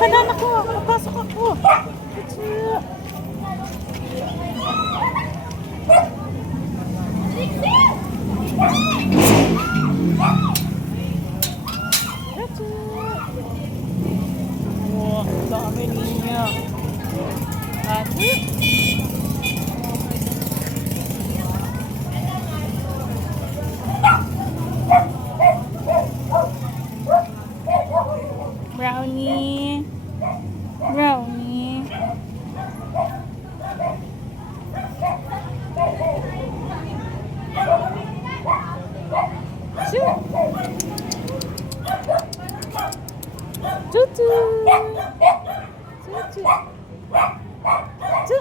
Banana ko! Papasok ako! Atsu! Atsu! Wow, ang dami niya. Atsu! Brownie. Brownie. Shoo. Tutu. Tutu. Tutu.